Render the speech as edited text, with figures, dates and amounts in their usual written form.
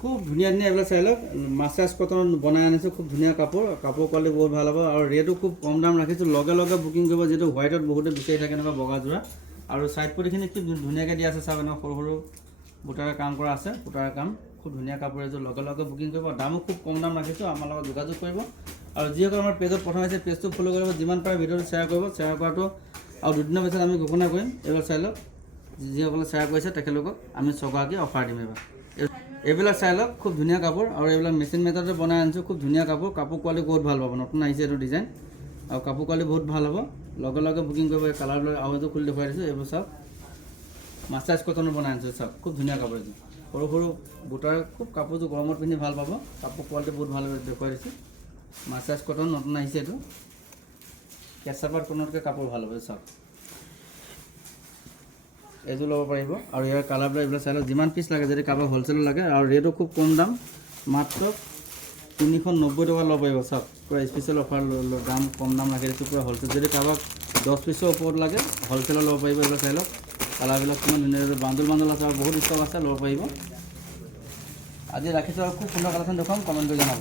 খুব ধুনীয়া ধুনীয়া এইবিলাক চাই লওক মাছাজ কটন বনাই আনিছোঁ খুব ধুনীয়া কাপোৰ কোৱালিটি বহুত ভাল হ'ব আৰু ৰেটো খুব কম দাম ৰাখিছোঁ লগে লগে বুকিং কৰিব যিহেতু হোৱাইটত বহুতে বিচাৰি থাকে এনেকুৱা বগা যোৰা আৰু ছাইড পটিখিনি খুব ধুনীয়াকৈ দিয়া আছে চাওক এনেকুৱা সৰু সৰু বুটাৰে কাম কৰা আছে বুটাৰে কাম খুব ধুনীয়া কাপোৰ এযোৰ লগে লগে বুকিং কৰিব দামো খুব কম দাম ৰাখিছোঁ আমাৰ লগত যোগাযোগ কৰিব আৰু যিসকল আমাৰ পেজত প্ৰথম আছে পেজটো ফ'ল' কৰিব যিমান পাৰে ভিডিঅ'টো শ্বেয়াৰ কৰিব শ্বেয়াৰ কৰাটো আৰু দুদিনৰ পিছত আমি ঘোষণা কৰিম এইবাৰ চাই লওক যিসকলে শ্বেয়াৰ কৰিছে তেখেতলোকক আমি ছগৰাকী অফাৰ দিম এইবিলাক চাই লওক খুব ধুনীয়া কাপোৰ আৰু এইবিলাক মেচিন মেথডতে বনাই আনিছোঁ খুব ধুনীয়া কাপোৰ কোৱালিটি বহুত ভাল পাব নতুন আহিছে এইটো ডিজাইন আৰু কাপোৰ কোৱালিটি বহুত ভাল হ'ব লগে লগে বুকিং কৰিব এই কালাৰবিলাক আৰু এযোৰ খুলি দেখুৱাই দিছোঁ এইবোৰ চাওক মাছাজ কটনৰ বনাই আনিছোঁ চাওক খুব ধুনীয়া কাপোৰ এযোৰ সৰু সৰু বুটাৰ খুব কাপোৰযোৰ গৰমত পিন্ধি ভাল পাব কাপোৰ কোৱালিটি বহুত ভাল দেখুৱাই দিছোঁ মাছাজ কটন নতুন আহিছে এইটো কেঁচা পাট কটনতকৈ কাপোৰ ভাল হ'ব চাওক এইযোৰ ল'ব পাৰিব আৰু ইয়াৰ কালাৰবিলাক এইবিলাক চাই লওক যিমান পিচ লাগে যদি কাৰোবাক হ'লচেলত লাগে আৰু ৰেটো খুব কম দাম মাত্ৰ 390 টকা ল'ব পাৰিব চাওক পূৰা স্পেচিয়েল অফাৰ দাম কম দাম ৰাখি দিছোঁ পূৰা হ'লচেল যদি কাৰোবাক 10 পিছৰ ওপৰত লাগে হ'লচেলত ল'ব পাৰিব এইবিলাক চাই লওক কালাৰবিলাক কিমান ধুনীয়া বান্দল আছে আৰু বহুত ষ্টক আছে ল'ব পাৰিব আজি ৰাখিছোঁ আৰু খুব সুন্দৰ কালেকশ্যন দেখুৱাম কমেণ্ট কৰি জনাব